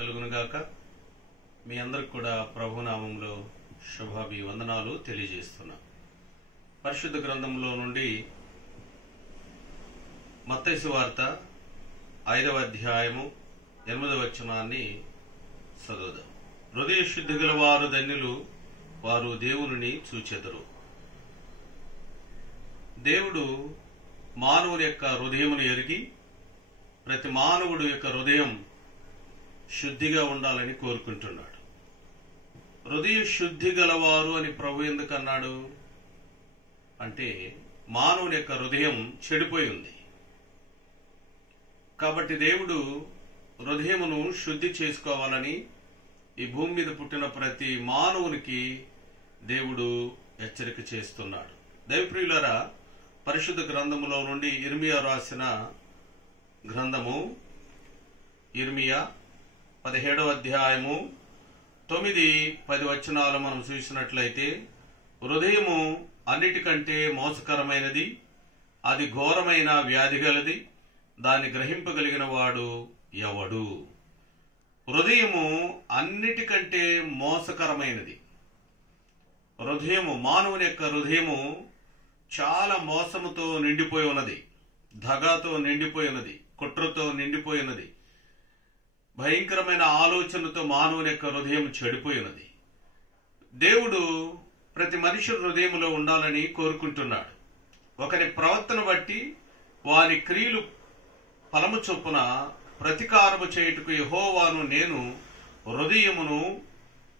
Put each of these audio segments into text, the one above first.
కలుగునుగాక. మీ అందరికి కూడా ప్రభునామంలో శుభాభివందనాలు తెలియజేస్తున్నా. పరిశుద్ధ గ్రంథంలో నుండి మత్తయి సువార్త 5వ అధ్యాయము 8వ వచనాన్ని చదువుదాం. హృదయ శుద్ధి గల వారు ధన్యులు, వారు దేవుని చూచెదరు. దేవుడు మానవుని యొక్క హృదయమును ఎరిగి ప్రతి మానవుడు యొక్క హృదయం శుద్ధిగా ఉండాలని కోరుకుంటున్నాడు. హృదయ శుద్ధి గలవారు అని ప్రభు ఎందుకు అన్నాడు అంటే, మానవుని యొక్క హృదయం చెడిపోయి ఉంది కాబట్టి దేవుడు హృదయమును శుద్ధి చేసుకోవాలని ఈ భూమి మీద పుట్టిన ప్రతి మానవునికి దేవుడు హెచ్చరిక చేస్తున్నాడు. దైవప్రియులారా, పరిశుద్ధ గ్రంథములో నుండి ఇర్మియా రాసిన గ్రంథము ఇర్మియా 17వ అధ్యాయము 9-10 వచనాలు మనం చూసినట్లయితే, హృదయము అన్నిటికంటే మోసకరమైనది, అది ఘోరమైన వ్యాధి గలది, దాన్ని గ్రహింపగలిగిన వాడు ఎవడు? హృదయము అన్నిటికంటే మోసకరమైనది. హృదయము, మానవుని యొక్క హృదయము చాలా మోసముతో నిండిపోయి ఉన్నది, దగాతో నిండిపోయి ఉన్నది, కుట్రతో నిండిపోయి ఉన్నది, భయంకరమైన ఆలోచనతో మానవుని యొక్క హృదయం చెడిపోయి ఉన్నది. దేవుడు ప్రతి మనిషి హృదయంలో ఉండాలని కోరుకుంటున్నాడు. ఒకరి ప్రవర్తన బట్టి వారి క్రియలు ఫలము చొప్పున ప్రతికారము చేయుటకు యెహోవాను నేను హృదయమును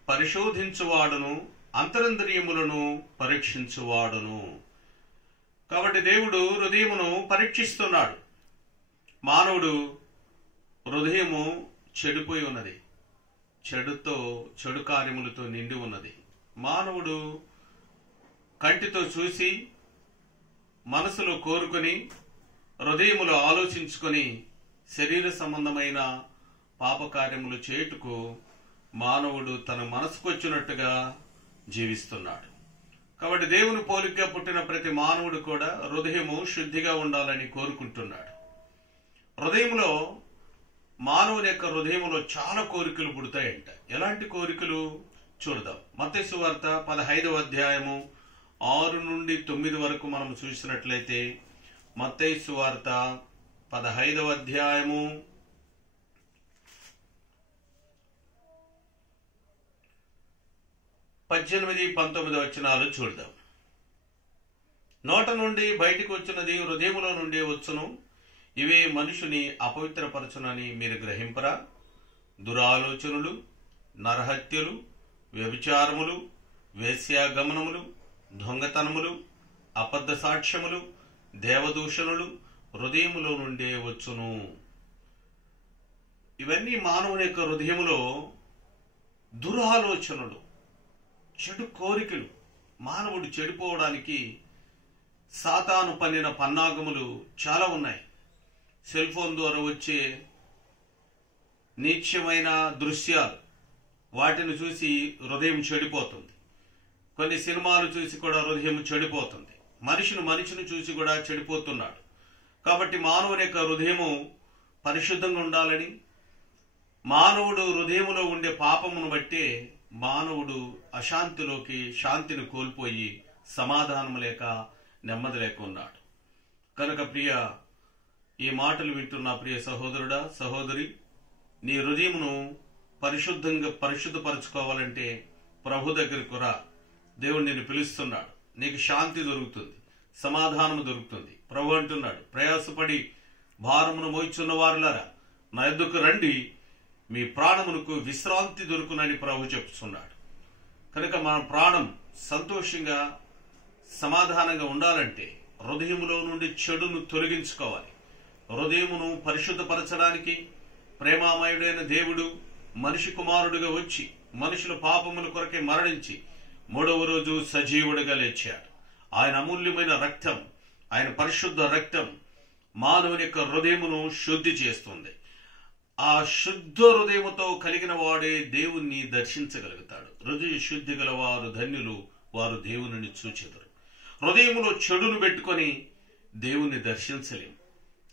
పరిశోధించువాడును, అంతరంద్రియములను పరీక్షించువాడును. కాబట్టి దేవుడు హృదయమును పరీక్షిస్తున్నాడు. మానవుడు హృదయము చెడిపోయి ఉన్నది, చెడు కార్యములతో నిండి ఉన్నది. మానవుడు కంటితో చూసి, మనసులో కోరుకొని, హృదయములో ఆలోచించుకొని శరీర సంబంధమైన పాపకార్యములు చేయుటకు మానవుడు తన మనసుకొచ్చినట్టుగా జీవిస్తున్నాడు. కాబట్టి దేవుని పోలికగా పుట్టిన ప్రతి మానవుడు కూడా హృదయము శుద్ధిగా ఉండాలని కోరుకుంటున్నాడు. హృదయంలో, మానవుని యొక్క హృదయంలో చాలా కోరికలు పుడతాయంట. ఎలాంటి కోరికలు చూడదాం. మత్తయి సువార్త 15వ అధ్యాయము 6-9 వరకు మనం చూసినట్లయితే, మత్తయి సువార్త 15వ అధ్యాయము 18-19 వచనాలు చూడదాం. నోట నుండి బయటికి వచ్చినది హృదయములో నుండి వచ్చును, ఇవే మనుషుని అపవిత్రపరచునని మీరు గ్రహింపరా? దురాలోచనలు, నరహత్యలు, వ్యభిచారములు, వేశ్యాగమనములు, దొంగతనములు, అబద్ధ సాక్ష్యములు, దేవదూషణలు హృదయములో నుండే వచ్చును. ఇవన్నీ మానవుని యొక్క హృదయములో దురాలోచనలు, చెడు కోరికలు. మానవుడు చెడిపోవడానికి సాతాను పన్నిన పన్నాగములు చాలా ఉన్నాయి. సెల్ ఫోన్ ద్వారా వచ్చే నీచమైన దృశ్యాలు, వాటిని చూసి హృదయం చెడిపోతుంది. కొన్ని సినిమాలు చూసి కూడా హృదయం చెడిపోతుంది. మనిషిని చూసి కూడా చెడిపోతున్నాడు. కాబట్టి మానవుని యొక్క హృదయము పరిశుద్ధంగా ఉండాలని, మానవుడు హృదయములో ఉండే పాపమును బట్టే మానవుడు అశాంతిలోకి శాంతిని కోల్పోయి సమాధానం లేక నెమ్మది లేక ఉన్నాడు. కనుక ప్రియ, ఈ మాటలు వింటున్న ప్రియ సహోదరుడా, సహోదరి, నీ హృదయమును పరిశుద్ధపరచుకోవాలంటే ప్రభు దగ్గరకు రా. దేవుడు నిన్ను పిలుస్తున్నాడు. నీకు శాంతి దొరుకుతుంది, సమాధానము దొరుకుతుంది. ప్రభు అంటున్నాడు, ప్రయాసపడి భారమును మోయిచున్న వారులారా నా యొద్దకు రండి, మీ ప్రాణమునకు విశ్రాంతి దొరుకునని ప్రభు చెప్తున్నాడు. కనుక మన ప్రాణం సంతోషంగా సమాధానంగా ఉండాలంటే హృదయములో నుండి చెడును తొలగించుకోవాలి. హృదయమును పరిశుద్ధపరచడానికి ప్రేమామయుడైన దేవుడు మనిషి కుమారుడుగా వచ్చి మనుషుల పాపముల కొరకే మరణించి 3వ రోజు సజీవుడిగా లేచాడు. ఆయన అమూల్యమైన రక్తం, ఆయన పరిశుద్ధ రక్తం మానవుని యొక్క హృదయమును శుద్ధి చేస్తుంది. ఆ శుద్ధ హృదయముతో కలిగిన వాడే దేవుణ్ణి దర్శించగలుగుతాడు. హృదయ శుద్ధి గల వారు ధన్యులు, వారు దేవుని చూచెదరు. హృదయములో చెడును పెట్టుకొని దేవుణ్ణి దర్శించలేము.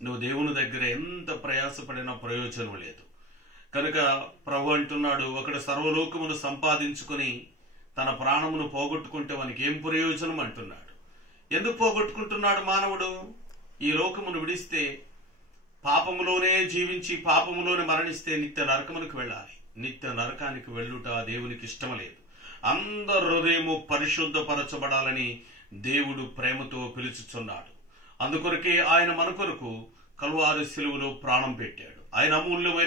నువ్వు దేవుని దగ్గర ఎంత ప్రయాసపడినా ప్రయోజనం లేదు. కనుక ప్రభు అంటున్నాడు, ఒకడు సర్వలోకమును సంపాదించుకుని తన ప్రాణమును పోగొట్టుకుంటే వానికి ఏం ప్రయోజనం అంటున్నాడు. ఎందుకు పోగొట్టుకుంటున్నాడు మానవుడు? ఈ లోకమును విడిస్తే, పాపములోనే జీవించి పాపములోనే మరణిస్తే నిత్య నరకమునికి వెళ్ళాలి. నిత్య నరకానికి వెళ్ళుట దేవునికి ఇష్టం లేదు. అందరి హృదయము పరిశుద్ధపరచబడాలని దేవుడు ప్రేమతో పిలుచుచున్నాడు. అందుకొరకే ఆయన మన కొరకు కల్వారి శిలువలో ప్రాణం పెట్టాడు. ఆయన అమూల్యమైన